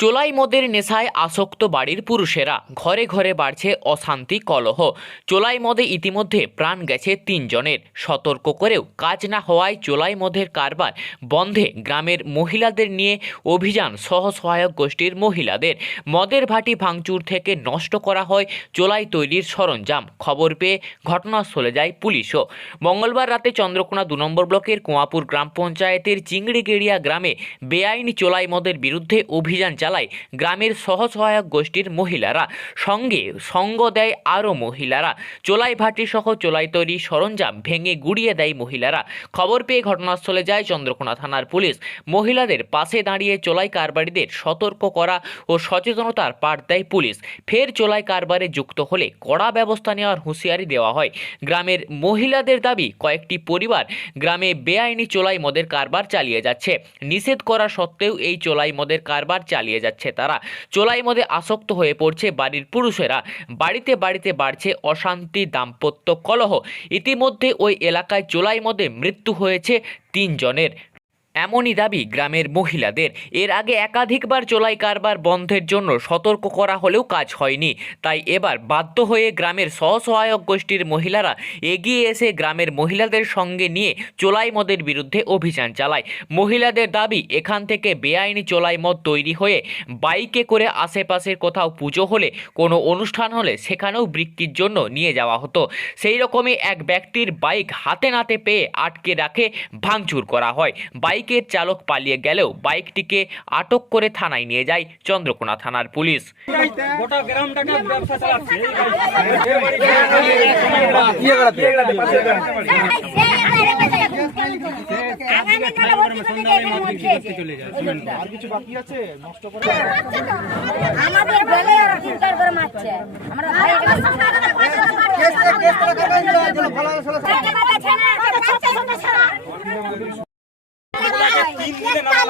চোলাই মদের নেশায় আসক্ত বাড়ির পুরুষেরা ঘরে ঘরে বাড়ছে অশান্তি, কলহ। চোলাই মদে ইতিমধ্যে প্রাণ গেছে তিনজনের। সতর্ক করেও কাজ না হওয়ায় চোলাই মদের কারবার বন্ধে গ্রামের মহিলাদের নিয়ে অভিযান সহ সহায়ক গোষ্ঠীর মহিলাদের। মদের ভাটি ভাঙচুর থেকে নষ্ট করা হয় চোলাই তৈরির সরঞ্জাম। খবর পেয়ে ঘটনাস্থলে যায় পুলিশও। মঙ্গলবার রাতে চন্দ্রকোনা দু নম্বর ব্লকের কুয়াপুর গ্রাম পঞ্চায়েতের চিংড়িগেড়িয়া গ্রামে বেআইনি চোলাই মদের বিরুদ্ধে অভিযান চালায় গ্রামের সহসহায়ক গোষ্ঠীর মহিলারা সঙ্গে সঙ্গ দেয় আরও মহিলারা। চোলাই ভাটি সহ চোলাই তৈরি সরঞ্জাম ভেঙে গুড়িয়ে দেয় মহিলারা। খবর পেয়ে ঘটনাস্থলে যায় চন্দ্রকোনা থানার পুলিশ। মহিলাদের পাশে দাঁড়িয়ে চোলাই কারবারিদের সতর্ক করা ও সচেতনতার পাঠ দেয় পুলিশ। ফের চোলাই কারবারে যুক্ত হলে কড়া ব্যবস্থা নেওয়ার হুঁশিয়ারি দেওয়া হয়। গ্রামের মহিলাদের দাবি, কয়েকটি পরিবার গ্রামে বেআইনি চোলাই মদের কারবার চালিয়ে যাচ্ছে। নিষেধ করা সত্ত্বেও এই চোলাই মদের কারবার চালিয়ে যাচ্ছে তারা। চোলাই মদে আসক্ত হয়ে পড়ছে বাড়ির পুরুষেরা। বাড়িতে বাড়িতে বাড়ছে অশান্তি, দাম্পত্য কলহ। ইতিমধ্যে ওই এলাকায় চোলাই মদে মৃত্যু হয়েছে তিনজনের। এমনই দাবি গ্রামের মহিলাদের। এর আগে একাধিকবার চোলাই কারবার বন্ধের জন্য সতর্ক করা হলেও কাজ হয়নি। তাই এবার বাধ্য হয়ে গ্রামের স্বসহায়ক গোষ্ঠীর মহিলারা এগিয়ে এসে গ্রামের মহিলাদের সঙ্গে নিয়ে চোলাই মদের বিরুদ্ধে অভিযান চালায়। মহিলাদের দাবি, এখান থেকে বেআইনি চোলাই মদ তৈরি হয়ে বাইকে করে আশেপাশের কোথাও পুজো হলে, কোনো অনুষ্ঠান হলে সেখানেও বিক্রির জন্য নিয়ে যাওয়া হতো। সেই রকমই এক ব্যক্তির বাইক হাতে নাতে পেয়ে আটকে রাখে, ভাঙচুর করা হয়। বাইকের চালক পালিয়ে গেলেও বাইকটিকে আটক করে থানায় নিয়ে যায় চন্দ্রকোনা থানার পুলিশ। গোটা গ্রামটাকে ব্যবসা চালাচ্ছে। আর কিছু বাকি আছে নষ্ট করে আমাদের বলে ওরা চিন্তার করে মারছে আমরা ভাই তিন দিনে নামানো হয় এক একটা দাম তিন দিনে নামানো হয় আমদানি দপ্তর তো দৈনিক সপ্তাহে তো চার দিন রেট করে এরকম পাইনি এরকম পাইনি তো আমরা এই চৌটা জায়গায় ছিল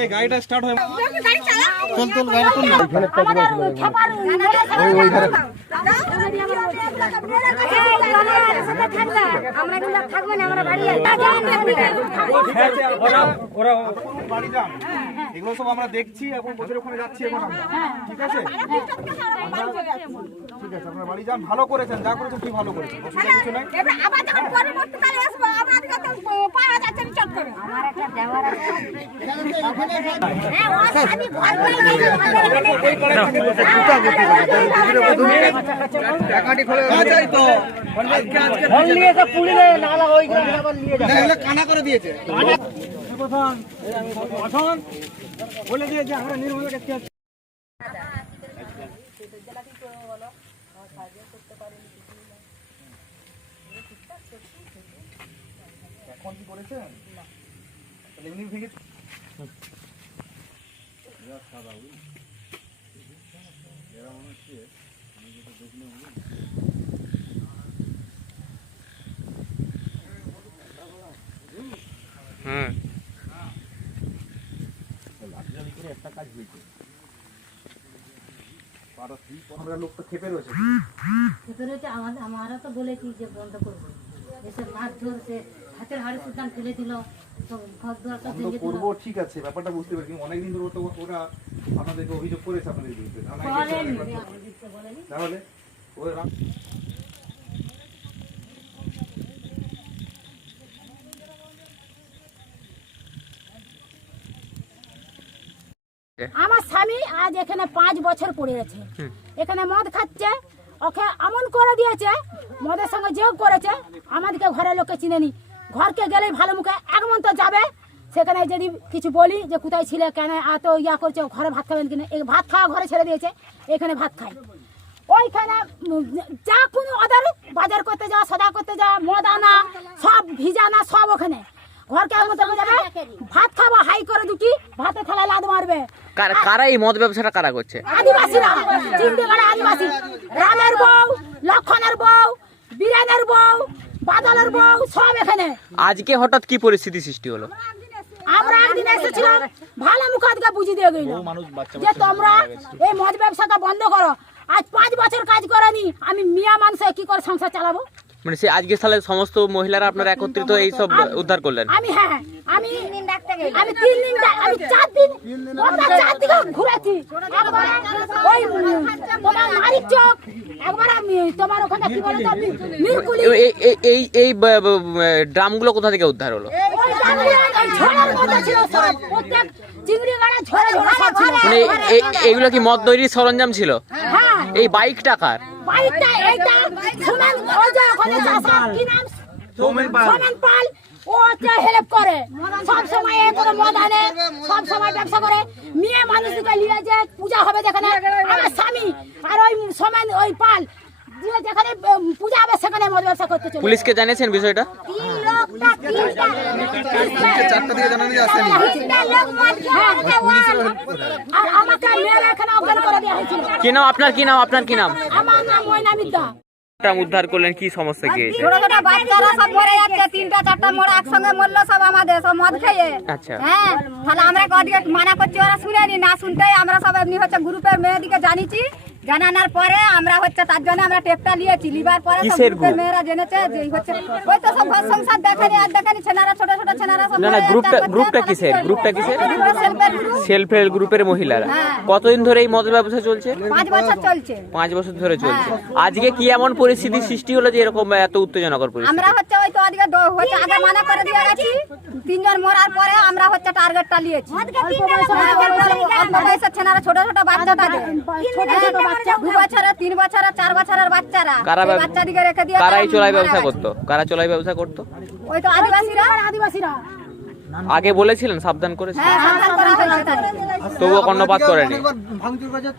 এই গাড়িটা স্টার্ট হয়। চালা চল চল গাড়ি চল ওই ওই ধারে। বাড়ি ওরা ওরা বাড়ি যান এগুলো সব আমরা দেখছি এখন বছর ওখানে যাচ্ছি এখন আমরা ঠিক আছে? ঠিক আছে আপনারা বাড়ি যান ভালো করেছেন যা করেছেন তুই ভালো করেছেন অসুবিধা কিছু নাই আবার যখন পরবর্তীকালে আসব আমাদের তো পাওয়া যাচ্ছে না চট করে আমার হ্যাঁ করে দিয়েছে বলে দিয়েছে আমরা নির্মূল কাছে এখন কি করেছেন তাহলে এমনি ভেঙে আমরা লোক তো খেপে রয়েছে ভেতরে হচ্ছে আমরা তো বলেছি যে বন্ধ করব। এসে মাছ ধরছে হাতের হাড়ি সুদান ফেলে দিল তো ঘর দুয়ারটা বন্ধ ভেঙে দিল। করব ঠিক আছে ব্যাপারটা বুঝতে পারি অনেকদিন ধরে তো ওরা আপনাদেরকে অভিযোগ করেছে আপনাদের বিরুদ্ধে। তাহলে আমার স্বামী আজ এখানে পাঁচ বছর পড়ে আছে। এখানে মদ খাচ্ছে ওকে এমন করে দিয়েছে মদের সঙ্গে যোগ করেছে আমাদেরকে ঘরের লোককে চিনে নি ঘরকে গেলে ভালো মুখে এক তো যাবে সেখানে যদি কিছু বলি যে কোথায় ছিলে কেন এত ইয়া করছে ঘরে ভাত খাবেন কিনা এই ভাত খাওয়া ঘরে ছেড়ে দিয়েছে এখানে ভাত খাই ওইখানে যা কোনো ওদের বাজার করতে যাওয়া সদা করতে যাওয়া মদ আনা সব ভিজানা সব ওখানে। ঘরকে যাবে ভাত খাব হাই করে দুটি ভাতে থালায় লাদ মারবে। কারা এই মদ ব্যবসাটা কারা করছে? আদিবাসীরা চিন্তিগড়ে আদিবাসী। রামের বউ লক্ষণের বউ বীরেনের বউ বাদলের বউ সব এখানে। আজকে হঠাৎ কি পরিস্থিতি সৃষ্টি হলো? আমরা একদিন এসেছিলাম ভালো মুখাতকে বুঝিয়ে দিয়ে গেল। যে তোমরা এই মদ ব্যবসাটা বন্ধ করো। আজ পাঁচ বছর কাজ করেনি আমি মিয়া মানুষ কি করে সংসার চালাবো? মানে সে আজকে তাহলে সমস্ত মহিলারা আপনারা একত্রিত এই সব উদ্ধার করলেন? আমি হ্যাঁ আমি আমি তিন দিন আমি চার দিন ওটা চার দিকে ঘুরেছি ওই তোমার মারিক চক একবার আমি তোমার ওখানে কি বলে তো মিরকুলি এই এই এই ড্রামগুলো কোথা থেকে উদ্ধার হলো? মানে এ- এ- এইগুলো কি মদ তৈরির সরঞ্জাম ছিল? হ্যাঁ এই বাইক টাকার বাইকটা এইটা সুমন যে ওখানে কি নাম? সোমেন পাল। ও হচ্ছে হেল্প করে। সব সময় এ করে মদ আনে সব সময় ব্যবসা করে। মেয়ে মানুষকে নিয়ে যে পূজা হবে যেখানে আমার স্বামী আর ওই সোমেন ওই পাল দিয়ে যেখানে পূজা হবে সেখানে মদ ব্যবসা করতে চলে পুলিশকে জানিয়েছেন বিষয়টা? তিন লোকটা তিনটা। চারটা থেকে জানানো যে আসেনি তিনটা লোক মদ খেয়ে আর আমাকে মেয়েরা এখানে অজ্ঞান করে দেওয়া হয়েছিল কি নাম আপনার? কি নাম? আপনার কি নাম? আমার নাম ময়না বিদ্যা। উদ্ধার করলেন কি সমস্যা কি? হয়েছে ছোট ছোট বাচ্চারা সব মরে যাচ্ছে তিনটা চারটা মোড় একসঙ্গে মরলো সব আমাদের সব মদ খেয়ে। আচ্ছা। হ্যাঁ তাহলে আমরা কদিকে মানা করছি ওরা শুনেনি না শুনতেই আমরা সব এমনি হচ্ছে গ্রুপের মেয়েদিকে জানিছি জানানোর পরে আমরা হচ্ছে তার জন্য আমরা টেপটা নিয়েছি। লিবার পরে? মেয়েরা জেনেছে যে হচ্ছে ওই তো সব ঘর সংসার দেখেনি আর দেখেনি ছেনারা ছোট ছোট ছেনারা সব না না গ্রুপটা গ্রুপটা কিসের? গ্রুপটা কিসের। সেলফ হেল্প গ্রুপের মহিলারা। হ্যাঁ। কতদিন ধরে এই মদ ব্যবসা চলছে? পাঁচ বছর চলছে। পাঁচ বছর ধরে চলছে। আজকে কি এমন পরিস্থিতির সৃষ্টি হলো যে এরকম এত উত্তেজনাকর পরিস্থিতি? আমরা হচ্ছে ওই তো দ- হচ্ছে আগে মানা করে দিয়ে গেছি। তিনজন মরার পরে আমরা হচ্ছে টার্গেটটা নিয়েছি হ্যাঁ, অল্প- বয়সের ছেনারা ছোট ছোট বাচ্চা তাদের। ছোট ছোট বাচ্চা দু বছরের তিন বছরের চার বছরের বাচ্চারা। কারা সেই ব্যব- বাচ্চাদিকে রেখে দিয়ে কারাই চোলাই ব্যবসা। করতো? কারা চোলাই ব্যবসা করতো? ওই তো আদিবাসীরা। আদিবাসীরা। আগে বলেছিলেন সাবধান করেছিলেন হ্যাঁ। তবুও কর্ণপাত করেনি।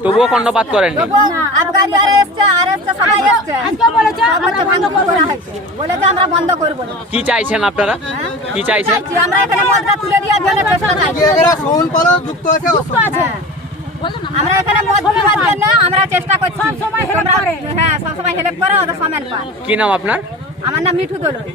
তবুও কর্ণপাত করেননি তবুও আফগানি আর এসছে আর এসছে সবাই এসছে। আজকে বলেছে সব হচ্ছে বন্ধ করা হয়েছে। বলেছে আমরা বন্ধ করব না। কি চাইছেন আপনারা? কি চাইছে আমরা এখানে মদটা তুলে দেওয়ার জন্য চেষ্টা চাইছি এরা সোহন পালো যুক্ত আছে যুক্ত আছে। আমরা এখানে মদ দেওয়ার জন্য আমরা চেষ্টা করছি। সবসময় সময় হেল্প করে। হ্যাঁ সবসময় হেল্প করে ওদের সমান পায় কি নাম আপনার? আমার নাম মিঠু দোলই